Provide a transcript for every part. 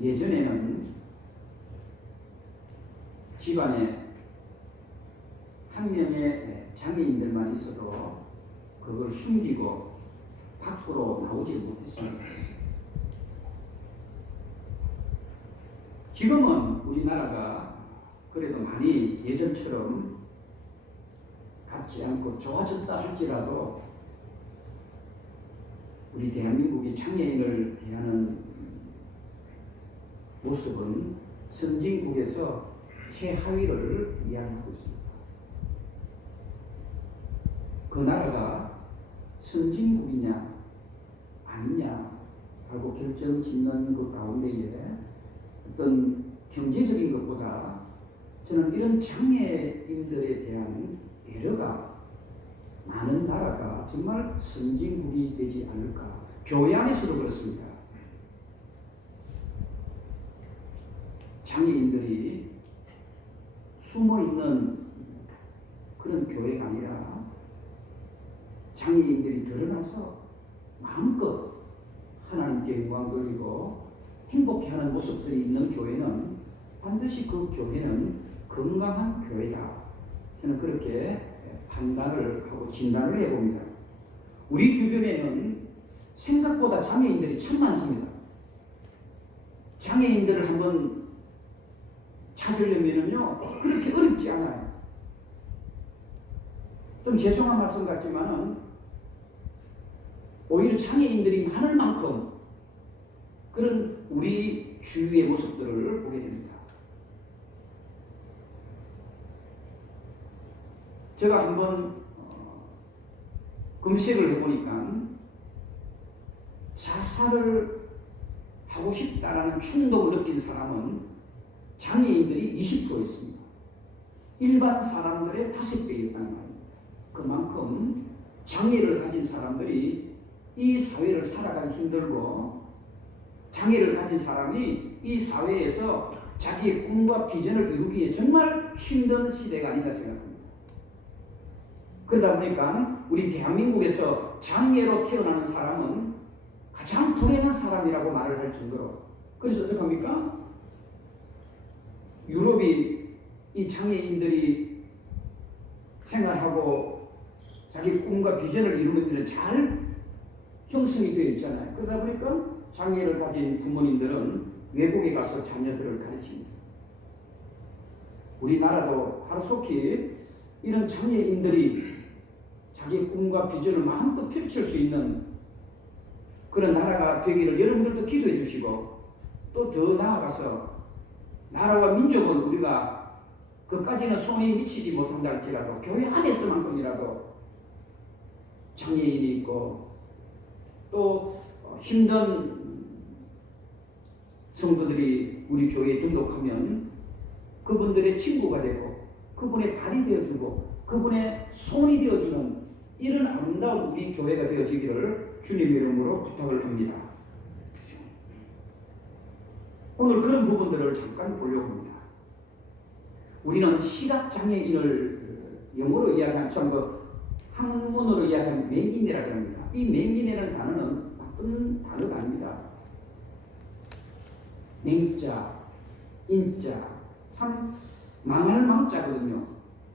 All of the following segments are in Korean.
예전에는 집안에 한 명의 장애인들만 있어도 그걸 숨기고 밖으로 나오지 못했습니다. 지금은 우리나라가 그래도 많이 예전처럼 같지 않고 좋아졌다 할지라도 우리 대한민국이 장애인을 대하는 모습은 선진국에서 최하위를 이야기하고 있습니다. 그 나라가 선진국이냐 아니냐 하고 결정 짓는 그 가운데에 어떤 경제적인 것보다 저는 이런 장애인들에 대한 배려가 많은 나라가 정말 선진국이 되지 않을까. 교회 안에서도 그렇습니다. 장애인들이 숨어있는 그런 교회가 아니라 장애인들이 드러나서 마음껏 하나님께 영광 돌리고 행복해하는 모습들이 있는 교회는 반드시 그 교회는 건강한 교회다. 저는 그렇게 판단을 하고 진단을 해봅니다. 우리 주변에는 생각보다 장애인들이 참 많습니다. 장애인들을 한번 찾으려면요 그렇게 어렵지 않아요. 좀 죄송한 말씀 같지만은 오히려 장애인들이 많을 만큼 그런 우리 주위의 모습들을 보게 됩니다. 제가 한번 검색을 해보니까 자살을 하고 싶다라는 충동을 느낀 사람은 장애인들이 20% 있습니다. 일반 사람들의 5배였다는 말입니다. 그만큼 장애를 가진 사람들이 이 사회를 살아가기 힘들고 장애를 가진 사람이 이 사회에서 자기의 꿈과 비전을 이루기에 정말 힘든 시대가 아닌가 생각합니다. 그러다 보니까 우리 대한민국에서 장애로 태어나는 사람은 가장 불행한 사람이라고 말을 할 정도로, 그래서 어떡합니까? 유럽이 이 장애인들이 생활하고 자기 꿈과 비전을 이루는 데는 잘 형성이 되어 있잖아요. 그러다 보니까 장애를 가진 부모님들은 외국에 가서 자녀들을 가르칩니다. 우리나라도 하루속히 이런 장애인들이 자기의 꿈과 비전을 마음껏 펼칠 수 있는 그런 나라가 되기를 여러분들도 기도해 주시고, 또 더 나아가서 나라와 민족은 우리가 그까지는 손이 미치지 못한다 할지라도 교회 안에서만큼이라도 장애인이 있고 또 힘든 성도들이 우리 교회에 등록하면 그분들의 친구가 되고 그분의 발이 되어주고 그분의 손이 되어주는 이런 아름다운 우리 교회가 되어지기를 주님 이름으로 부탁을 합니다. 오늘 그런 부분들을 잠깐 보려고 합니다. 우리는 시각장애인을 영어로 이야기하면 한문으로 이야기하면 맹인이라고 합니다. 이 맹인이라는 단어는 나쁜 단어가 아닙니다. 맹자, 인자, 참 망할 망자거든요.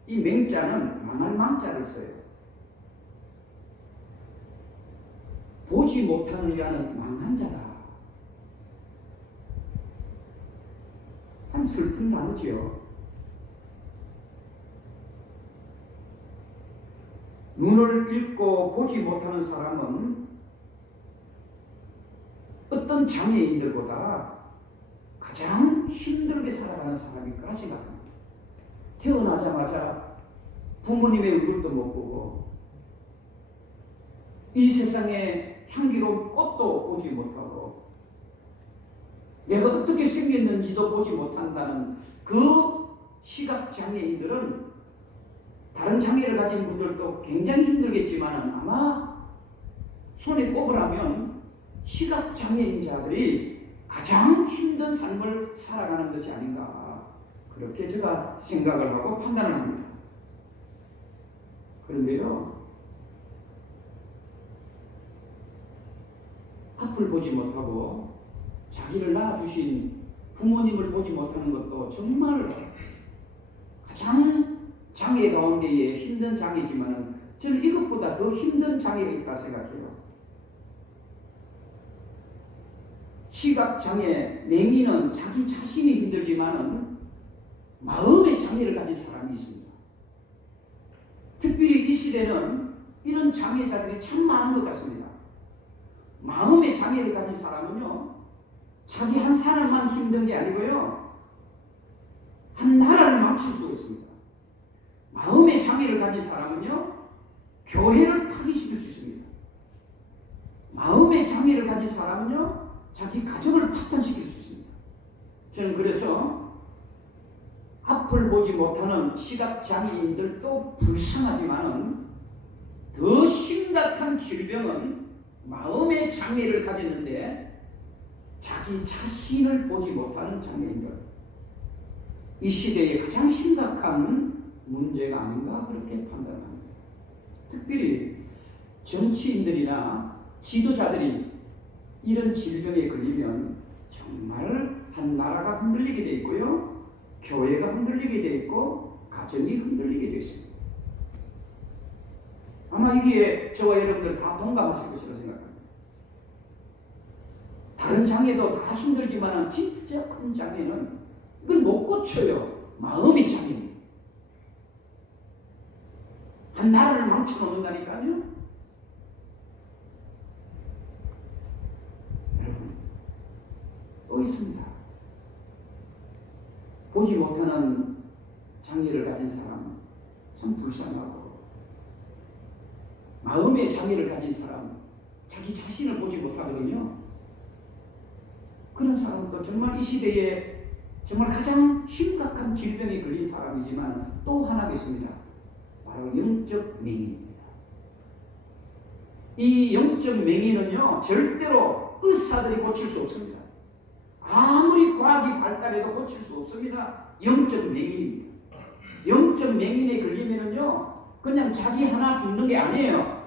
이 맹자는 망할 망자를 써요. 보지 못하는 자는 망한 자다. 참 슬픈 단어지요. 눈을 읽고 보지 못하는 사람은 어떤 장애인들보다 가장 힘들게 살아가는 사람이 거라 생각합니다. 태어나자마자 부모님의 얼굴도 못 보고 이 세상에 향기로운 꽃도 보지 못하고 내가 어떻게 생겼는지도 보지 못한다는 그 시각장애인들은 다른 장애를 가진 분들도 굉장히 힘들겠지만 아마 손에 꼽으라면 시각장애인자들이 가장 힘든 삶을 살아가는 것이 아닌가, 그렇게 제가 생각을 하고 판단을 합니다. 그런데요, 앞을 보지 못하고 자기를 낳아주신 부모님을 보지 못하는 것도 정말 가장 장애 가운데에 힘든 장애지만 저는 이것보다 더 힘든 장애가 있다 생각해요. 시각장애 맹인은 자기 자신이 힘들지만 마음의 장애를 가진 사람이 있습니다. 특별히 이 시대는 이런 장애자들이 참 많은 것 같습니다. 마음의 장애를 가진 사람은요, 자기 한 사람만 힘든 게 아니고요, 한 나라를 망칠 수가 있습니다. 마음의 장애를 가진 사람은요, 교회를 파괴시킬 수 있습니다. 마음의 장애를 가진 사람은요, 자기 가정을 파탄시킬 수 있습니다. 저는 그래서 앞을 보지 못하는 시각장애인들도 불쌍하지만 더 심각한 질병은 마음의 장애를 가졌는데 자기 자신을 보지 못하는 장애인들, 이 시대의 가장 심각한 문제가 아닌가 그렇게 판단합니다. 특별히 정치인들이나 지도자들이 이런 질병에 걸리면 정말 한 나라가 흔들리게 돼 있고요, 교회가 흔들리게 돼 있고 가정이 흔들리게 돼 있습니다. 아마 이게 저와 여러분들 다 동감하실 것이라 생각합니다. 다른 장애도 다 힘들지만 진짜 큰 장애는 이건 못 고쳐요. 마음의 장애입니다. 한 나라를 망쳐놓는다니까요. 여러분, 또 있습니다. 보지 못하는 장애를 가진 사람 참 불쌍하고, 마음의 장애를 가진 사람 자기 자신을 보지 못하거든요. 그런 사람도 정말 이 시대에 정말 가장 심각한 질병에 걸린 사람이지만 또 하나 있습니다. 바로 영적 맹인입니다. 이 영적 맹인은요, 절대로 의사들이 고칠 수 없습니다. 아무리 과학이 발달해도 고칠 수 없습니다. 영적 맹인입니다. 영적 맹인에 걸리면은요, 그냥 자기 하나 죽는 게 아니에요.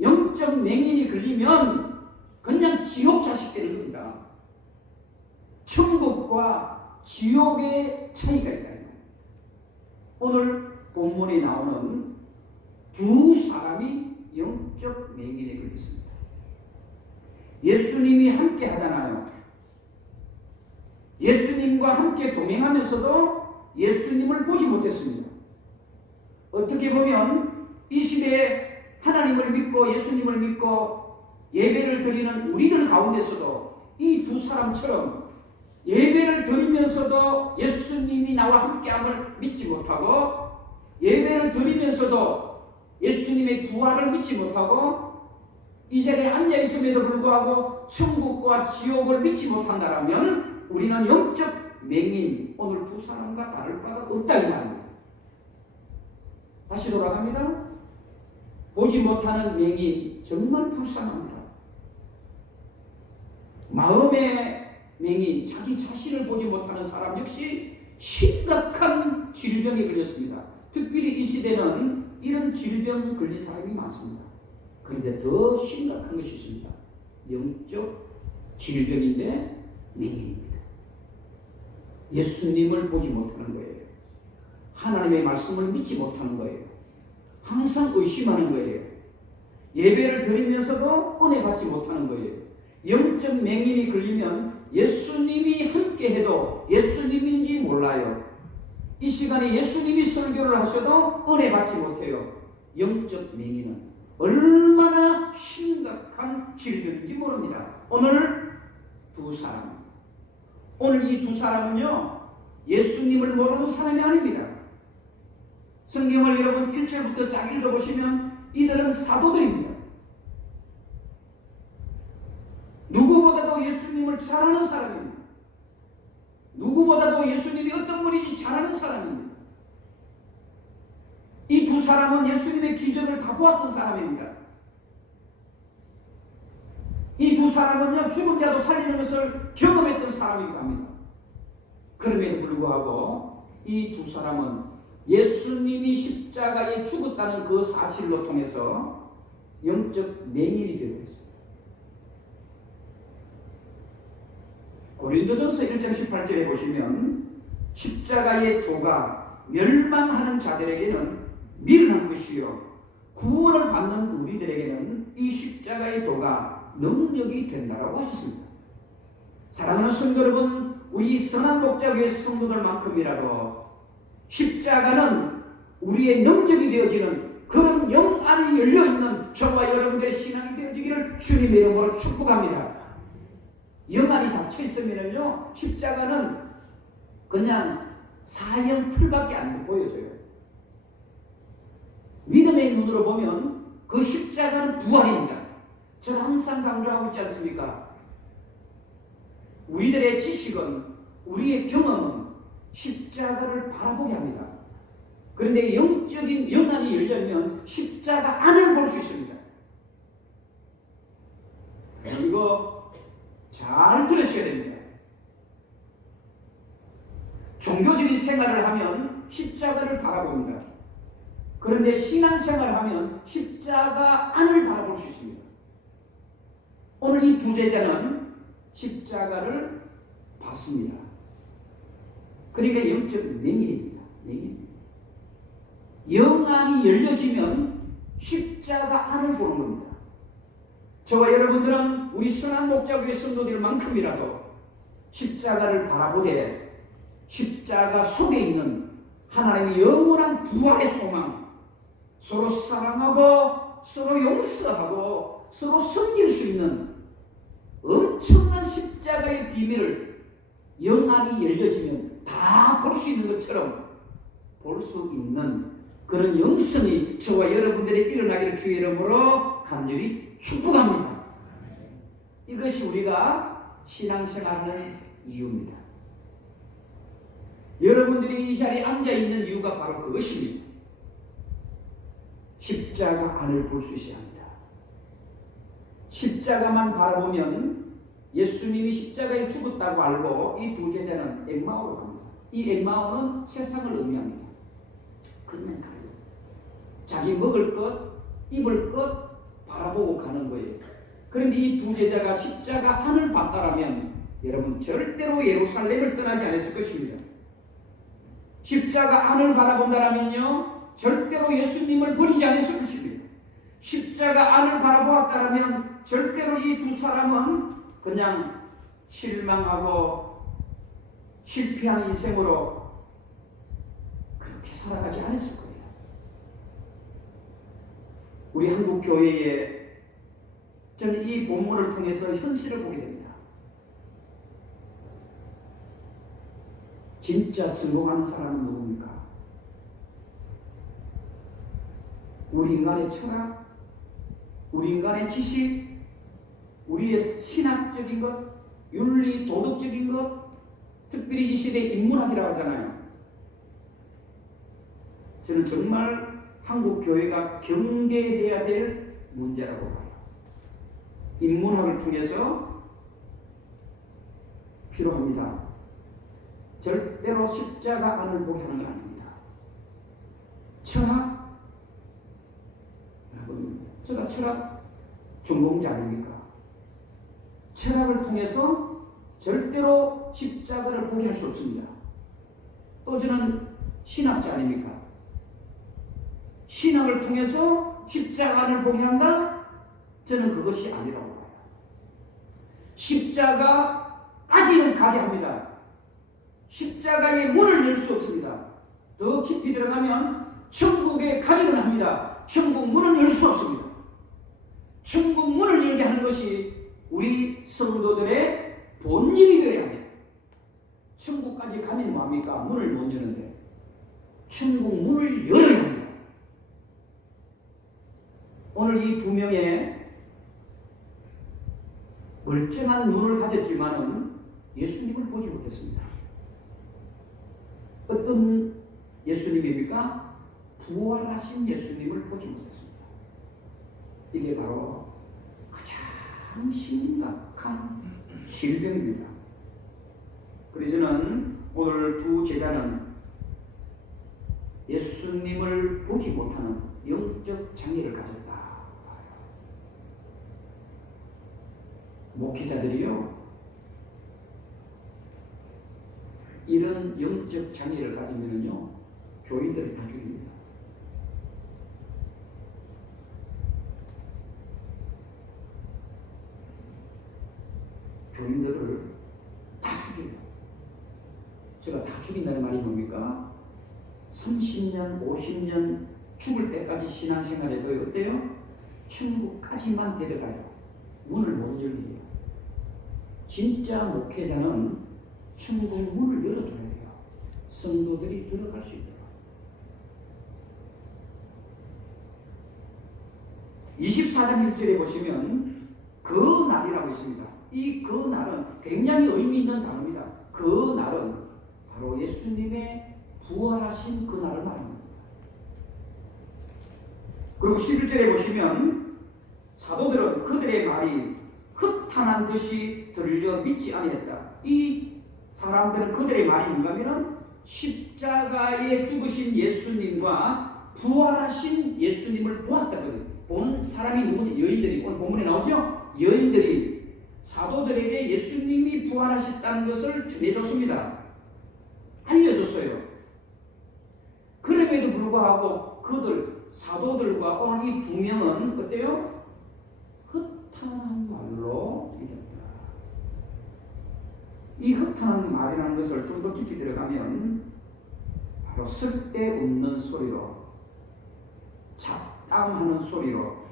영적 맹인이 걸리면 그냥 지옥 자식 되는 겁니다. 천국과 지옥의 차이가 있다. 오늘 본문에 나오는 두 사람이 영적 맹인에 걸렸습니다. 예수님이 함께 하잖아요. 예수님과 함께 동행하면서도 예수님을 보지 못했습니다. 어떻게 보면 이 시대에 하나님을 믿고 예수님을 믿고 예배를 드리는 우리들 가운데서도 이 두 사람처럼 예배를 드리면서도 예수님이 나와 함께함을 믿지 못하고, 예배를 드리면서도 예수님의 부활을 믿지 못하고, 이 자리에 앉아있음에도 불구하고 천국과 지옥을 믿지 못한다면 우리는 영적 맹인, 오늘 두 사람과 다를 바가 없다 이 말입니다. 다시 돌아갑니다. 보지 못하는 맹인 정말 불쌍합니다. 마음의 맹인, 자기 자신을 보지 못하는 사람 역시 심각한 질병에 걸렸습니다. 특별히 이 시대는 이런 질병 걸린 사람이 많습니다. 그런데 더 심각한 것이 있습니다. 영적 질병인데 맹인입니다. 예수님을 보지 못하는 거예요. 하나님의 말씀을 믿지 못하는 거예요. 항상 의심하는 거예요. 예배를 드리면서도 은혜 받지 못하는 거예요. 영적 맹인이 걸리면 예수님이 함께 해도 예수님인지 몰라요. 이 시간에 예수님이 설교를 하셔도 은혜 받지 못해요. 영적 맹인은 얼마나 심각한 질병인지 모릅니다. 오늘 두 사람, 오늘 이 두 사람은요, 예수님을 모르는 사람이 아닙니다. 성경을 여러분 1절부터 쫙 읽어보시면 이들은 사도들입니다. 누구보다도 예수님을 잘 아는 사람입니다. 누구보다도 예수님이 어떤 분인지 잘 아는 사람입니다. 이 두 사람은 예수님의 기적을 다 보았던 사람입니다. 이 두 사람은요, 죽은 자도 살리는 것을 경험했던 사람이기도 합니다. 그럼에도 불구하고 이 두 사람은 예수님이 십자가에 죽었다는 그 사실로 통해서 영적 맹인이 되고 있습니다. 고린도전서 1장 18절에 보시면 십자가의 도가 멸망하는 자들에게는 미련한 것이요 구원을 받는 우리들에게는 이 십자가의 도가 능력이 된다라고 하셨습니다. 사랑하는 성도 여러분, 우리 선한 목자교회 성도들만큼이라도 십자가는 우리의 능력이 되어지는 그런 영 안이 열려있는 저와 여러분들의 신앙이 되어지기를 주님의 이름으로 축복합니다. 영 안이 닫혀있으면요 십자가는 그냥 사형 틀밖에 안 보여져요. 믿음의 눈으로 보면 그 십자가는 부활입니다. 저는 항상 강조하고 있지 않습니까? 우리들의 지식은, 우리의 경험은 십자가를 바라보게 합니다. 그런데 영적인 영안이 열려면 십자가 안을 볼 수 있습니다. 이거 잘 들으셔야 됩니다. 종교적인 생활을 하면 십자가를 바라봅니다. 그런데 신앙생활을 하면 십자가 안을 바라볼 수 있습니다. 오늘 이 두 제자는 십자가를 봤습니다. 그러니까 영적 맹인입니다. 맹인. 영안이 열려지면 십자가 안을 보는 겁니다. 저와 여러분들은 우리 선한 목자교회 성도들만큼이라도 십자가를 바라보되 십자가 속에 있는 하나님의 영원한 부활의 소망, 서로 사랑하고 서로 용서하고 서로 섬길 수 있는 엄청난 십자가의 비밀을 영안이 열려지면 다 볼 수 있는 것처럼 볼 수 있는 그런 영성이 저와 여러분들이 일어나기를 주의 이름으로 간절히 축복합니다. 이것이 우리가 신앙생활하는 이유입니다. 여러분들이 이 자리에 앉아있는 이유가 바로 그것입니다. 십자가 안을 볼 수 있어야 합니다. 십자가만 바라보면 예수님이 십자가에 죽었다고 알고 이 두 제자는 엠마오로 갑니다. 이 엠마오는 세상을 의미합니다. 그냥 가요. 자기 먹을 것, 입을 것 바라보고 가는 거예요. 그런데 이 두 제자가 십자가 안을 봤다라면 여러분 절대로 예루살렘을 떠나지 않았을 것입니다. 십자가 안을 바라본다라면요 절대로 예수님을 버리지 않았을 것입니다. 십자가 안을 바라보았다라면 절대로 이 두 사람은 그냥 실망하고 실패한 인생으로 그렇게 살아가지 않았을 거예요. 우리 한국 교회에 저는 이 본문을 통해서 현실을 보게 됩니다. 진짜 성공한 사람은 누굽니까? 우리 인간의 철학, 우리 인간의 지식, 우리의 신학적인 것, 윤리, 도덕적인 것, 특별히 이 시대의 인문학이라고 하잖아요. 저는 정말 한국 교회가 경계해야 될 문제라고 봐요. 인문학을 통해서 필요합니다. 절대로 십자가 안을 보게 하는 게 아닙니다. 철학, 여러분, 제가 철학 전공자 아닙니까? 철학을 통해서 절대로 십자가를 보게 할 수 없습니다. 또 저는 신학자 아닙니까? 신학을 통해서 십자가를 보게 한다? 저는 그것이 아니라고 봐요. 십자가까지는 가게 합니다. 십자가의 문을 열 수 없습니다. 더 깊이 들어가면 천국에 가기는 합니다. 천국 문을 열 수 없습니다. 천국 문을 열게 하는 것이 우리 성도들의 본일이 되어야 합니다. 천국까지 가면 뭐합니까? 문을 못 여는데 천국 문을 열어야 합니다. 오늘 이 두 명의 멀쩡한 눈을 가졌지만은 예수님을 보지 못했습니다. 어떤 예수님입니까? 부활하신 예수님을 보지 못했습니다. 이게 바로 가장 심각한 질병입니다. 그래서 저는 오늘 두 제자는 예수님을 보지 못하는 영적 장애를 가졌다. 목회자들이요 이런 영적 장애를 가지면요 교인들이 다 죽입니다. 교인들을 다 죽여요. 제가 다 죽인다는 말이 뭡니까? 30년, 50년 죽을 때까지 신앙생활해도 어때요? 천국까지만 데려가요. 문을 못 열게요. 진짜 목회자는 천국 문을 열어줘야 돼요. 성도들이 들어갈 수 있도록. 24장 1절에 보시면 그 날이라고 있습니다. 이 그 날은 굉장히 의미 있는 단어입니다. 그 날은 바로 예수님의 부활하신 그 날을 말합니다. 그리고 11절에 보시면 사도들은 그들의 말이 흑탄한 듯이 들려 믿지 아니했다. 이 사람들은 그들의 말이 뭔가면은 십자가에 죽으신 예수님과 부활하신 예수님을 보았다거든요. 본 사람이 누구냐? 여인들이. 오늘 본문에 나오죠? 여인들이 사도들에게 예수님이 부활하셨다는 것을 전해줬습니다. 알려줬어요. 그럼에도 불구하고 그들 사도들과 오늘 이 두 명은 어때요? 흑탄한 말로 믿었다. 이 흑탄한 말이라는 것을 좀 더 깊이 들어가면 바로 쓸데없는 소리로, 잡담하는 소리로,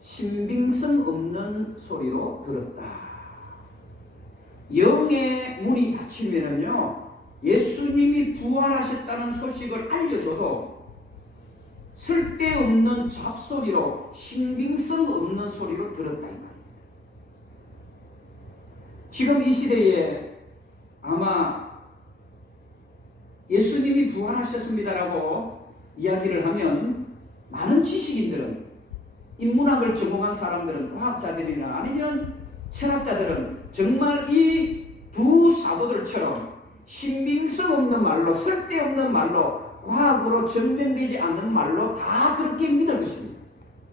신빙성 없는 소리로 들었다. 영의 문이 닫히면은요, 예수님이 부활하셨다는 소식을 알려줘도 쓸데없는 잡소리로, 신빙성 없는 소리로 들었다 이 말입니다. 지금 이 시대에 아마 예수님이 부활하셨습니다라고 이야기를 하면 많은 지식인들은, 인문학을 전공한 사람들은, 과학자들이나 아니면 철학자들은 정말 이 두 사도들처럼 신빙성 없는 말로, 쓸데없는 말로, 과학으로 증명되지 않는 말로 다 그렇게 믿을 것입니다.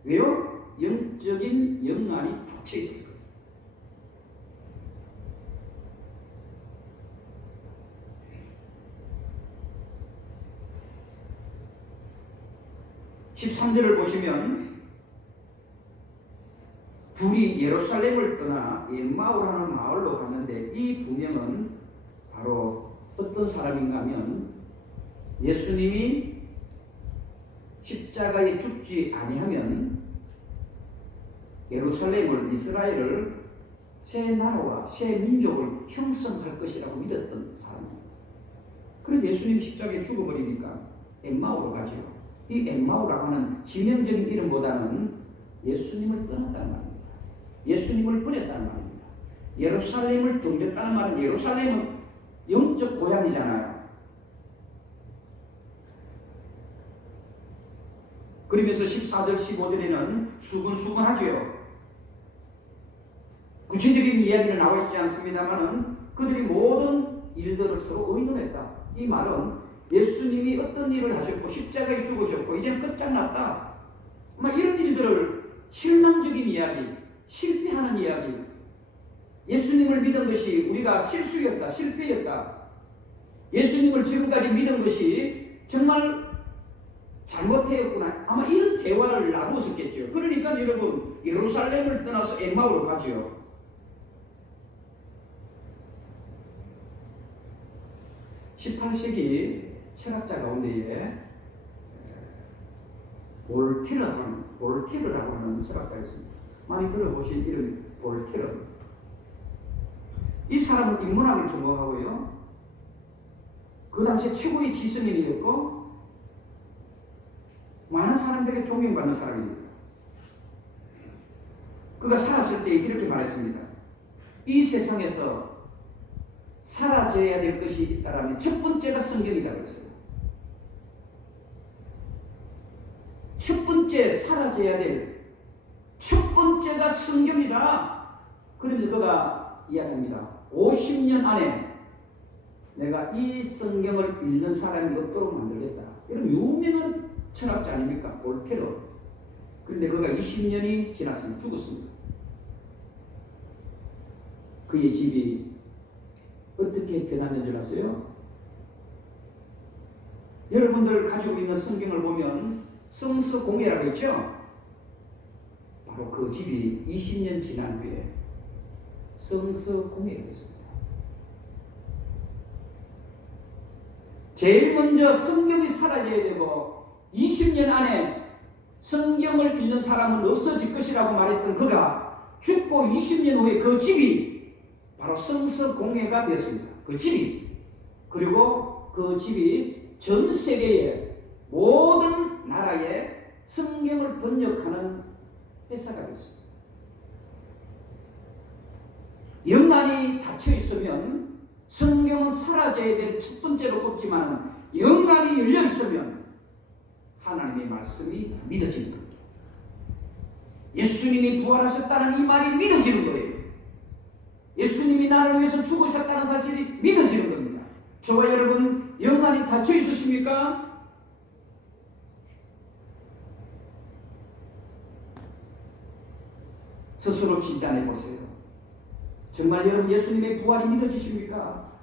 왜요? 영적인 영안이 닫혀 있어서 그렇습니다. 13절을 보시면 둘이 예루살렘을 떠나 엠마오라는 마을로 가는데 이 두 명은 바로 어떤 사람인가 하면 예수님이 십자가에 죽지 아니하면 예루살렘을, 이스라엘을 새 나라와 새 민족을 형성할 것이라고 믿었던 사람입니다. 그런데 예수님 십자가에 죽어버리니까 엠마오로 가죠. 이 엠마오라고 하는 지명적인 이름보다는 예수님을 떠났다는 말입니다. 예수님을 버렸다는 말입니다. 예루살렘을 등졌다는 말은, 예루살렘은 영적 고향이잖아요. 그러면서 14절 15절에는 수근수근하지요. 구체적인 이야기는 나와 있지 않습니다만은 그들이 모든 일들을 서로 의논했다. 이 말은 예수님이 어떤 일을 하셨고 십자가에 죽으셨고 이제는 끝장났다. 이런 일들을, 실망적인 이야기, 실패하는 이야기, 예수님을 믿은 것이 우리가 실수였다, 실패였다, 예수님을 지금까지 믿은 것이 정말 잘못되었구나, 아마 이런 대화를 나누었겠죠. 그러니까 여러분, 예루살렘을 떠나서 엠마오로 가죠. (18세기) 철학자 가운데에 볼테르라고 하는 철학가가 있습니다. 많이 들어보신 이름 볼테르. 이 사람은 인문학을 전공하고요, 그 당시에 최고의 기성인이었고 많은 사람들에게 존경받는 사람입니다. 그가 살았을 때 이렇게 말했습니다. 이 세상에서 사라져야 될 것이 있다면 첫 번째가 성경이라고 했어요. 첫 번째 사라져야 될 첫 번째가 성경이다. 그러면서 그가 이야기합니다. 50년 안에 내가 이 성경을 읽는 사람이 없도록 만들겠다. 이런 유명한 철학자 아닙니까? 볼테르. 그런데 그가 20년이 지났습니다. 죽었습니다. 그의 집이 어떻게 변했는 줄 아세요? 여러분들 가지고 있는 성경을 보면 성서공회라고 있죠. 바로 그 집이 20년 지난 후에 성서공회가 됐습니다. 제일 먼저 성경이 사라져야 되고 20년 안에 성경을 읽는 사람은 없어질 것이라고 말했던 그가 죽고 20년 후에 그 집이 바로 성서공회가 되었습니다. 그 집이. 그리고 그 집이 전 세계의 모든 나라에 성경을 번역하는 회사가 됐습니다. 영안이 닫혀 있으면 성경은 사라져야 될 첫 번째로 꼽지만 영안이 열려 있으면 하나님의 말씀이 믿어지는 겁니다. 예수님이 부활하셨다는 이 말이 믿어지는 거예요. 예수님이 나를 위해서 죽으셨다는 사실이 믿어지는 겁니다. 저와 여러분 영안이 닫혀 있으십니까? 스스로 진단해 보세요. 정말 여러분 예수님의 부활이 믿어지십니까?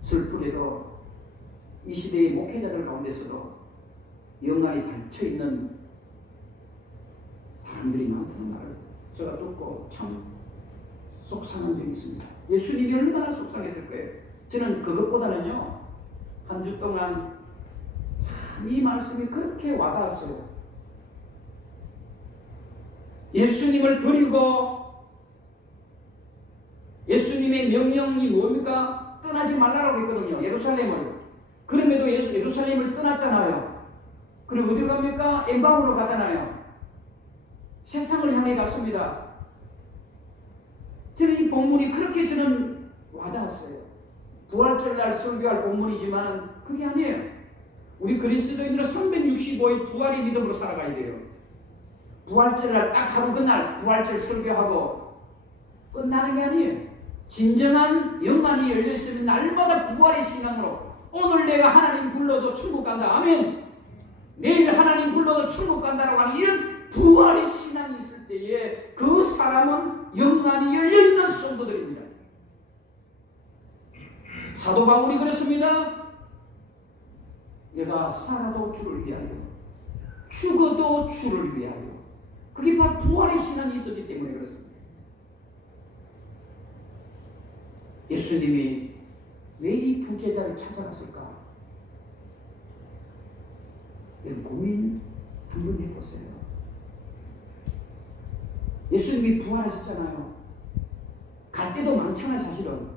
슬프게도 이 시대의 목회자들 가운데서도 영안이 닫혀있는 사람들이 많다는 말을 제가 듣고 참 속상한 적이 있습니다. 예수님이 얼마나 속상했을 거예요. 저는 그것보다는요 한 주 동안 참 이 말씀이 그렇게 와닿았어요. 예수님을 버리고 예수님의 명령이 뭡니까? 떠나지 말라고 했거든요. 예루살렘을. 그럼에도 예루살렘을 떠났잖아요. 그리고 어디로 갑니까? 엠바우로 가잖아요. 세상을 향해 갔습니다. 저는 이 본문이 그렇게 저는 와닿았어요. 부활절날 설교할 본문이지만 그게 아니에요. 우리 그리스도인들은 365일 부활의 믿음으로 살아가야 돼요. 부활절날 딱 하루 그날 부활절 설교하고 끝나는 게 아니에요. 진정한 영안이 열려있으면 날마다 부활의 신앙으로 오늘 내가 하나님 불러도 천국 간다. 아멘. 내일 하나님 불러도 천국 간다라고 하는 이런 부활의 신앙이 있을 때에 그 사람은 영안이 열려있는 성도들입니다. 사도 바울이 그랬습니다. 내가 살아도 주를 위하여 죽어도 주를 위하여. 그게 바로 부활의 신앙이 있었기 때문에 그렇습니다. 예수님이 왜 이 부제자를 찾아갔을까? 여러분 고민 한번 해보세요. 예수님이 부활하셨잖아요. 갈 때도 많잖아요. 사실은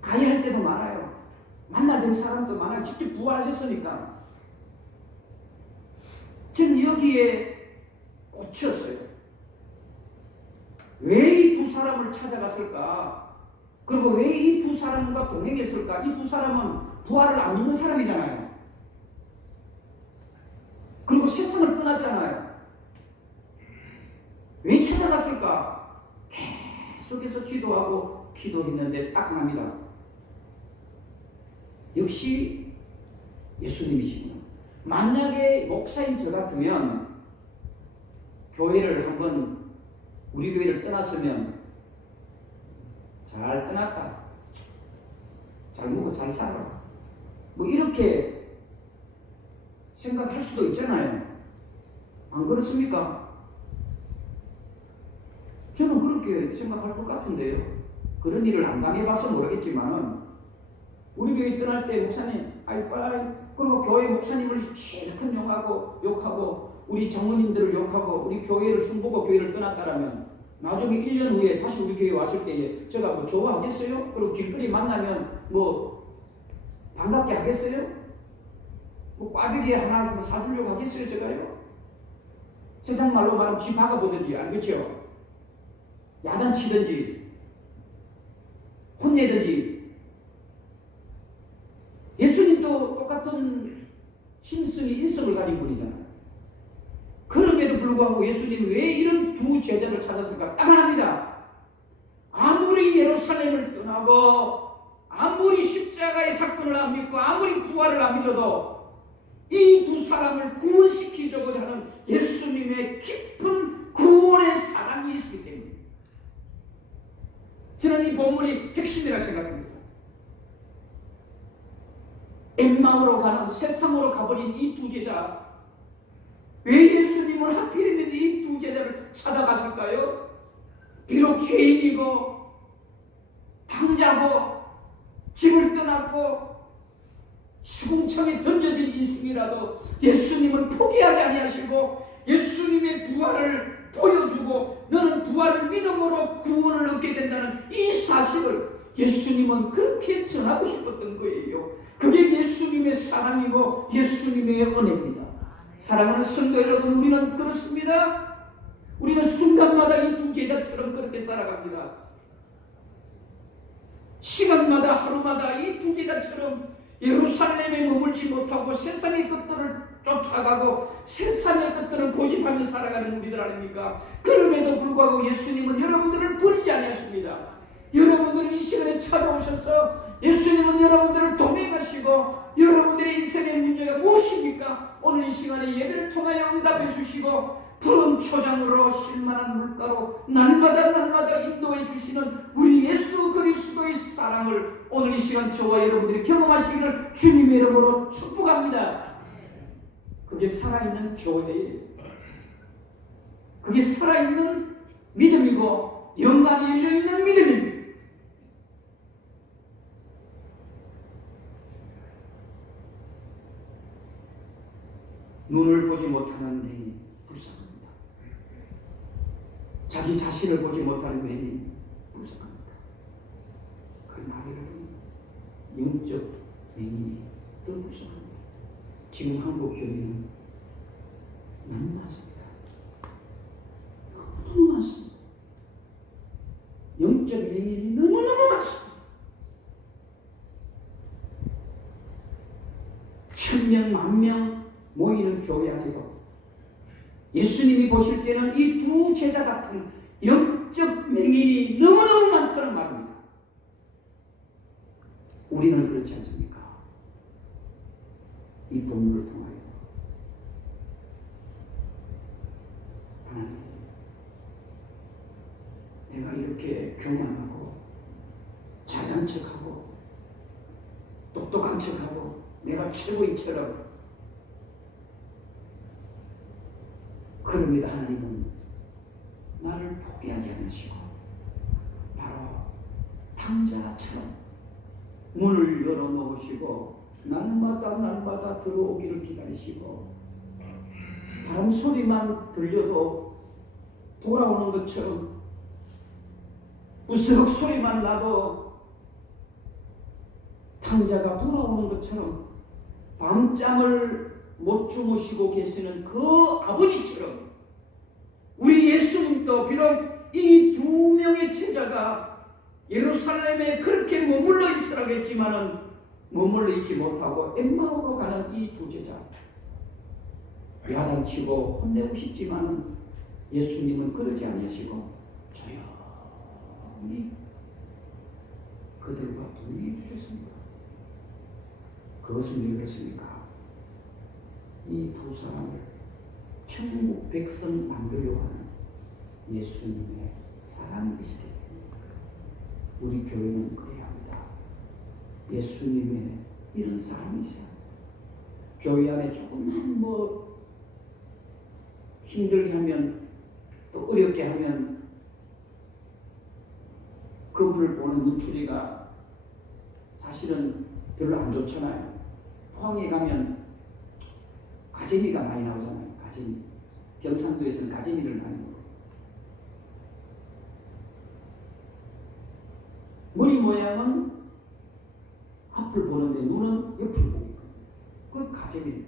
가야 할 때도 많아요. 만나야 될 사람도 많아요. 직접 부활하셨으니까. 저는 여기에 꽂혔어요. 왜 이 두 사람을 찾아갔을까? 그리고 왜 이 두 사람과 동행했을까? 이 두 사람은 부활을 안 믿는 사람이잖아요. 그리고 세상을 떠났잖아요. 왜 찾아갔을까? 계속해서 기도하고 기도했는데 딱 하나입니다. 역시 예수님이시구나. 만약에 목사인 저 같으면 교회를 한번 우리 교회를 떠났으면 잘 떠났다. 잘 먹고 잘 살아. 뭐 이렇게 생각할 수도 있잖아요. 안 그렇습니까? 저는 그렇게 생각할 것 같은데요. 그런 일을 안 당해봐서 모르겠지만 우리 교회 떠날 때 목사님 아이빠이 그리고 교회 목사님을 실컷 욕하고 우리 장로님들을 욕하고 우리 교회를 흉보고 교회를 떠났다라면 나중에 1년 후에 다시 우리 교회 왔을 때에 제가 뭐 좋아하겠어요? 그리고 길거리 만나면 뭐 반갑게 하겠어요? 뭐 꽈배기 하나 사주려고 하겠어요? 제가요? 세상 말로 말하면 쥐 박아보든지 알겠죠? 야단치든지 혼내든지. 예수님도 똑같은 신성의 인성을 가진 분이잖아요. 그럼에도 불구하고 예수님은 왜 이런 두 제자를 찾았을까? 딱 하나입니다. 아무리 예루살렘을 떠나고 아무리 십자가의 사건을 안 믿고 아무리 부활을 안 믿어도 이 두 사람을 구원시키려고자 하는 예수님의 깊은 구원의 사랑이 있기 때문에 저는 이 본문이 핵심이라 생각합니다. 엠마오로 가는 세상으로 가버린 이 두 제자, 왜 예수님은 하필이면 이 두 제자를 찾아갔을까요? 비록 죄인이고 당자고 집을 떠났고 시궁창에 던져진 인생이라도 예수님은 포기하지 아니하시고 예수님의 부활을 보여주고 너는 부활을 믿음으로 구원을 얻게 된다는 이 사실을 예수님은 그렇게 전하고 싶었던 거예요. 그게 예수님의 사랑이고 예수님의 은혜입니다. 사랑하는 성도 여러분, 우리는 그렇습니다. 우리는 순간마다 이 두 제자처럼 그렇게 살아갑니다. 시간마다 하루마다 이 두 제자처럼 예루살렘에 머물지 못하고 세상의 것들을 쫓아가고 세상의 것들을 고집하며 살아가는 우리들 아닙니까? 그럼에도 불구하고 예수님은 여러분들을 버리지 아니하십니다. 여러분들은 이 시간에 찾아오셔서 예수님은 여러분들을 동행하시고 여러분들의 인생의 문제가 무엇입니까? 오늘 이 시간에 예배를 통하여 응답해 주시고 푸른 초장으로 실만한 물가로 날마다 인도해 주시는 우리 예수 그리스도의 사랑을 오늘 이 시간 저와 여러분들이 경험하시기를 주님의 이름으로 축복합니다. 그게 살아있는 교회예요. 그게 살아있는 믿음이고 영광이 열려있는 믿음입니다. 눈을 보지 못하는 맹이 불쌍합니다. 자기 자신을 보지 못하는 맹이 불쌍합니다. 그 나이를 영적 맹인이 더 불쌍합니다. 지금 한국 교회는 너무 많습니다. 너무 많습니다. 영적 맹인이 너무너무 많습니다. 1000명, 10,000명 모이는 교회 안에도 예수님이 보실 때는 이 두 제자 같은 영적 맹인이 너무너무 많다는 말입니다. 우리는 그렇지 않습니까? 이 본문을 통하여 하나님, 내가 이렇게 교만하고 잘난 척하고 똑똑한 척하고 내가 최고인처럼 그럽니다. 하나님은 나를 포기하지 않으시고 바로 탕자처럼 문을 열어놓으시고 날마다 들어오기를 기다리시고 바람 소리만 들려도 돌아오는 것처럼 우스럭 소리만 나도 탕자가 돌아오는 것처럼 밤잠을 못 주무시고 계시는 그 아버지처럼 우리 예수님도 비록 이 두 명의 제자가 예루살렘에 그렇게 머물러 있으라고 했지만은 머물러 있지 못하고 엠마오로 가는 이 두 제자 야단치고 혼내고 싶지만은 예수님은 그러지 아니하시고 조용히 그들과 동행해 주셨습니다. 그것은 왜 그렇습니까? 이 두 사람을 천국 백성 만들려고 하는 예수님의 사랑이 있을 때입니다. 우리 교회는 그래야 합니다. 예수님의 이런 사랑이 있어요. 교회 안에 조금만 힘들게 하면 또 어렵게 하면 그분을 보는 눈초리가 사실은 별로 안 좋잖아요. 포항에 가면 가재미가 많이 나오잖아요. 가재미. 경상도에서는 가재미를 많이 먹어요. 머리 모양은 앞을 보는데 눈은 옆을 보고 있거든요. 그 가재미.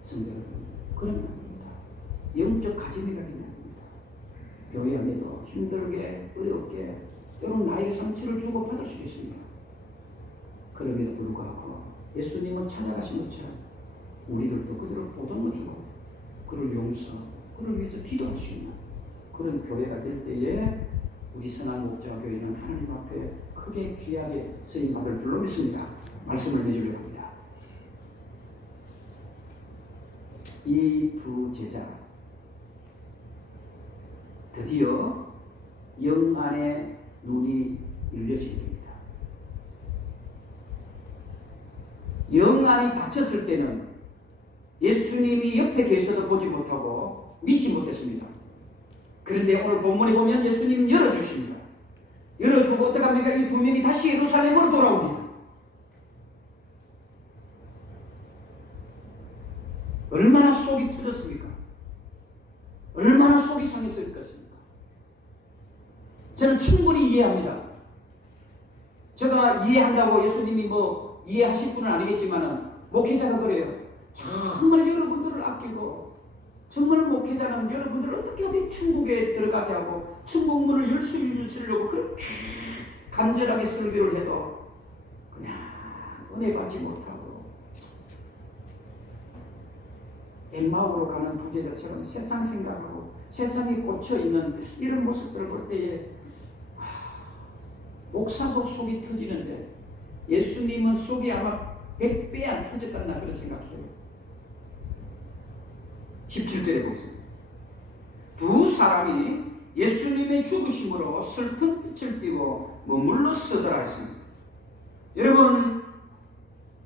성경은 그러면 안 됩니다. 영적 가재미가 되면 안 됩니다. 교회 안에도 힘들게 어렵게 여러분 나에게 상처를 주고 받을 수 있습니다. 그럼에도 불구하고 예수님은 찾아가신 것처럼 우리들도 그들을 보듬어주고 그를 용서하고 그를 위해서 기도할 수 있는 그런 교회가 될 때에 우리 선한목자교회는 하나님 앞에 크게 귀하게 쓰임받을 줄로 믿습니다. 말씀을 내주려고 합니다. 이 두 제자 드디어 영안의 눈이 열려집니다. 영안이 닫혔을 때는 예수님이 옆에 계셔도 보지 못하고 믿지 못했습니다. 그런데 오늘 본문에 보면 예수님은 열어주십니다. 열어주고 어떻게 합니까? 이 두 명이 다시 예루살렘으로 돌아옵니다. 얼마나 속이 터졌습니까? 얼마나 속이 상했을 것입니까? 저는 충분히 이해합니다. 제가 이해한다고 예수님이 뭐 이해하실 분은 아니겠지만 목회자가 그래요. 정말 여러분들을 아끼고 정말 목회자는 여러분들을 어떻게 하면 천국에 들어가게 하고 천국문을 열 수 있으려고 그렇게 간절하게 설교를 해도 그냥 은혜 받지 못하고 엠마오로 가는 부제자처럼 세상 생각하고 세상에 꽂혀있는 이런 모습들을 볼 때에 목사도 속이 터지는데 예수님은 속이 아마 100배 안 터졌다나 그런 생각해요. 17절에 보겠습니다. 두 사람이 예수님의 죽으심으로 슬픈 빛을 띠고 머물러 서더라 했습니다. 여러분,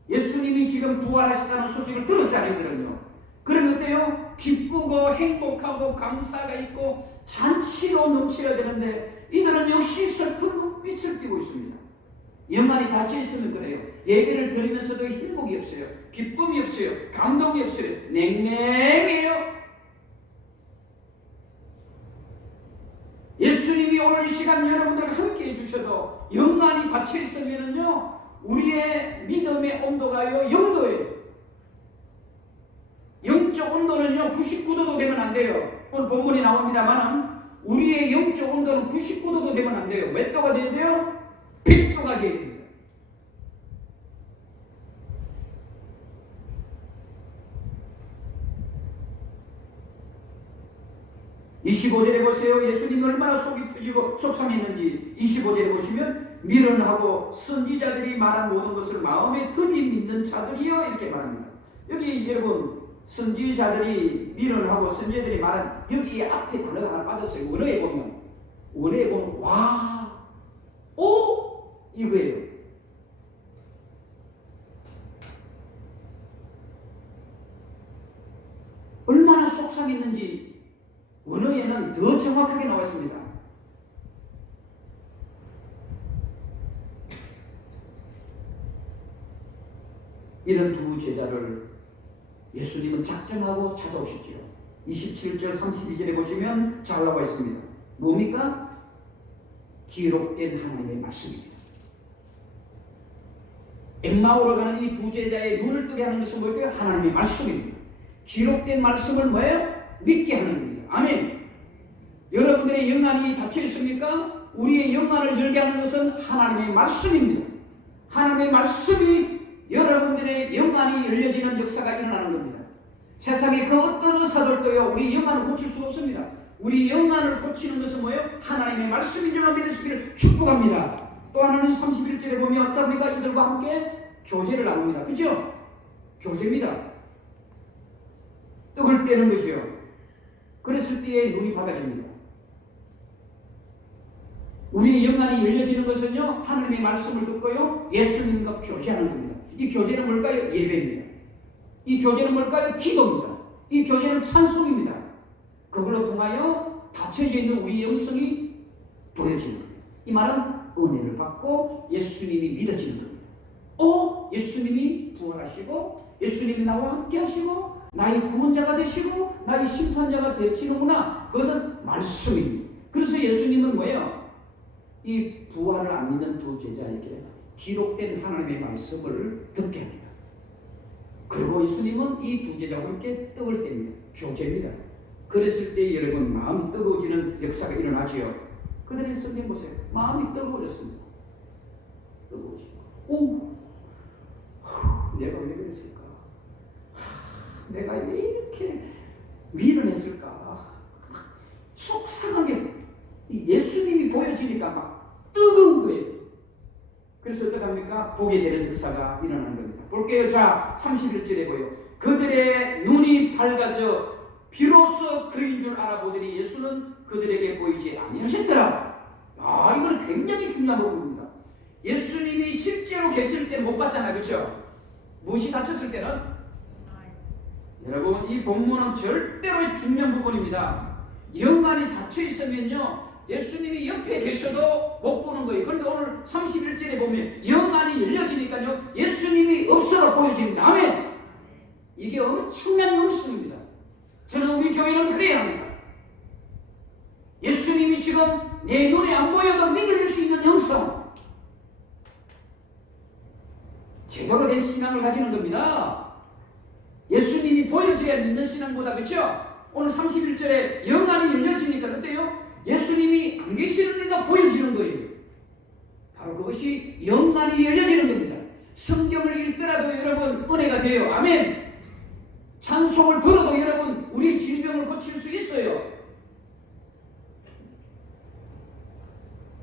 예수님이 지금 부활하시다는 소식을 들었잖아요. 이들은요. 그러면 어때요? 기쁘고 행복하고 감사가 있고 잔치로 넘쳐야 되는데 이들은 역시 슬픈 빛을 띠고 있습니다. 영안이 닫혀 있으면 그래요. 예배를 드리면서도 행복이 없어요. 기쁨이 없어요. 감동이 없어요. 냉랭해요. 예수님이 오늘 이 시간 여러분들과 함께 해주셔도 영안이 닫혀 있으면요 우리의 믿음의 온도가요 0도예요. 영적 온도는요 99도도 되면 안 돼요. 오늘 본문이 나옵니다만은 우리의 영적 온도는 99도도 되면 안 돼요. 몇 도가 돼야 돼요? 100도가 돼야 됩니다. 25절에 보세요. 예수님이 얼마나 속이 터지고 속상했는지 25절에 보시면 미련하고 선지자들이 말한 모든 것을 마음에 든히 믿는 자들이여 이렇게 말합니다. 여기 여러분 선지자들이 미련하고 선지자들이 말한 여기 앞에 단어가 하나 빠졌어요. 원어에 보면 와, 오 이거예요. 얼마나 속상했는지 원어에는 더 정확하게 나와 있습니다. 이런 두 제자를 예수님은 작정하고 찾아오셨지요. 27절 32절에 보시면 잘 나와 있습니다. 뭡니까? 기록된 하나님의 말씀입니다. 엠마오로 가는 이 두 제자의 눈을 뜨게 하는 것은 뭘까요? 하나님의 말씀입니다. 기록된 말씀을 뭐예요? 믿게 하는 겁니다. 아멘. 여러분들의 영안이 닫혀 있습니까? 우리의 영안을 열게 하는 것은 하나님의 말씀입니다. 하나님의 말씀이 여러분들의 영안이 열려지는 역사가 일어나는 겁니다. 세상에 그 어떤 의사들도요 우리 영안을 고칠 수가 없습니다. 우리 영안을 고치는 것은 뭐예요? 하나님의 말씀인 줄로 믿으시기를 축복합니다. 또 하나는 31절에 보면 어떻습니까? 이들과 함께 교제를 나눕니다. 그죠? 교제입니다. 떡을 떼는 거죠. 그랬을 때에 눈이 밝아집니다. 우리의 영안이 열려지는 것은요 하나님의 말씀을 듣고요 예수님과 교제하는 겁니다. 이 교제는 뭘까요? 예배입니다. 이 교제는 뭘까요? 기도입니다. 이 교제는 찬송입니다. 그걸로 통하여 닫혀져 있는 우리 영성이 보여지는 겁니다. 이 말은 은혜를 받고 예수님이 믿어지는 겁니다. 예수님이 부활하시고 예수님이 나와 함께 하시고 나의 구원자가 되시고 나의 심판자가 되시는구나. 그것은 말씀입니다. 그래서 예수님은 뭐예요? 이 부활을 안 믿는 두 제자에게 기록된 하나님의 말씀을 듣게 합니다. 그리고 예수님은 이 두 제자와 함께 떡을 뗍니다. 교제입니다. 그랬을 때 여러분 마음이 뜨거워지는 역사가 일어나지요. 그들의 성경 보세요. 마음이 뜨거워졌습니다. 뜨거워지고 내가 왜 그랬을까? 내가 왜 이렇게 미련했을까? 속상하게 예수님이 보여지니까 막 뜨거운 거예요. 그래서 어떻게 합니까? 보게 되는 역사가 일어나는 겁니다. 볼게요. 자, 31절에 보여. 그들의 눈이 밝아져 비로소 그인 줄 알아보더니 예수는 그들에게 보이지 아니하셨더라. 이건 굉장히 중요한 부분입니다. 예수님이 실제로 계실 때 못 봤잖아요. 그렇죠? 무엇이 다쳤을 때는? 여러분, 이 본문은 절대로 중요한 부분입니다. 영안이 닫혀 있으면요, 예수님이 옆에 계셔도 못 보는 거예요. 그런데 오늘 31절에 보면 영안이 열려지니까요, 예수님이 없어도 보여집니다. 아멘. 이게 엄청난 영성입니다. 저는 우리 교회는 그래야 합니다. 예수님이 지금 내 눈에 안 보여도 믿을 수 있는 영성, 제대로 된 신앙을 가지는 겁니다. 예수님이 보여줘야 믿는 신앙보다, 그렇죠? 오늘 31절에 영안이 열려지니까 어때요? 예수님이 안 계시는데도 보여지는 거예요. 바로 그것이 영안이 열려지는 겁니다. 성경을 읽더라도 여러분 은혜가 돼요. 아멘. 찬송을 들어도 여러분 우리 질병을 고칠 수 있어요.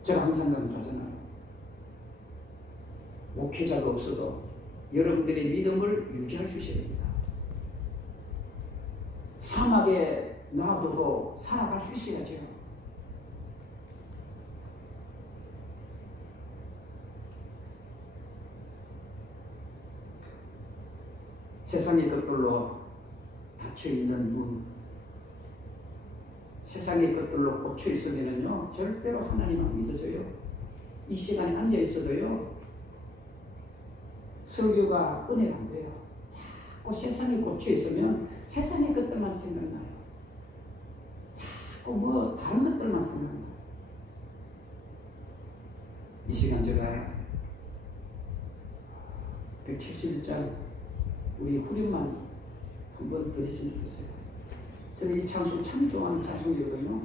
제가 항상 강조하잖아요. 목회자가 없어도 여러분들의 믿음을 유지할 수 있어야 됩니다. 사막에 놔두고 살아갈 수 있어야죠. 세상의 것들로 닫혀있는 문, 세상의 것들로 꽂혀 있으면요, 절대로 하나님 안 믿어져요. 이 시간에 앉아 있어도요, 설교가 은혜가 안 돼요. 자꾸 세상에 꽂혀 있으면 세상의 것들만 생각나요. 자꾸 뭐 다른 것들만 생각나요. 이 시간 제가 170장 우리 후렴만 한번 드리시면 좋겠어요. 저는 이 찬송 참 좋아하는 찬송이거든요.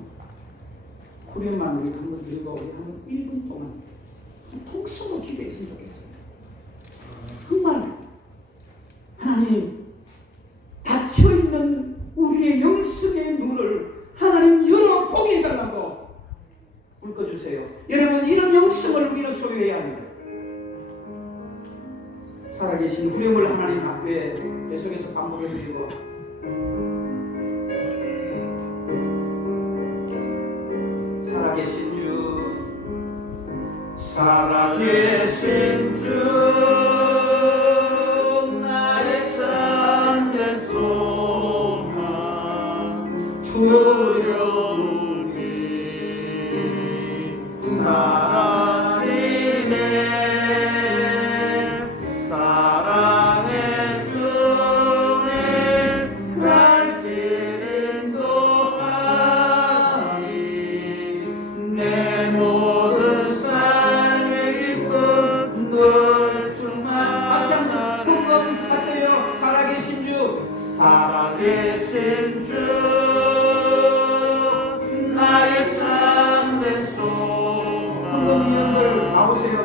후렴만 우리 한번 드리고 우리 한 1분 동안 통성으로 기도했으면 좋겠어요. 정말 하나님, 닫혀있는 우리의 영성의 눈을 하나님 열어보게 해달라고 불러주세요. 여러분, 이런 영성을 우리는 소유해야 합니다. 살아계신 후렴을 하나님 앞에 계속해서 반복해 드리고, 살아계신 주, 살아계신 주, 나의 참된 소망, 두려움이 사라지네. 살아계신 주, 나의 참된 소망, 나오세요.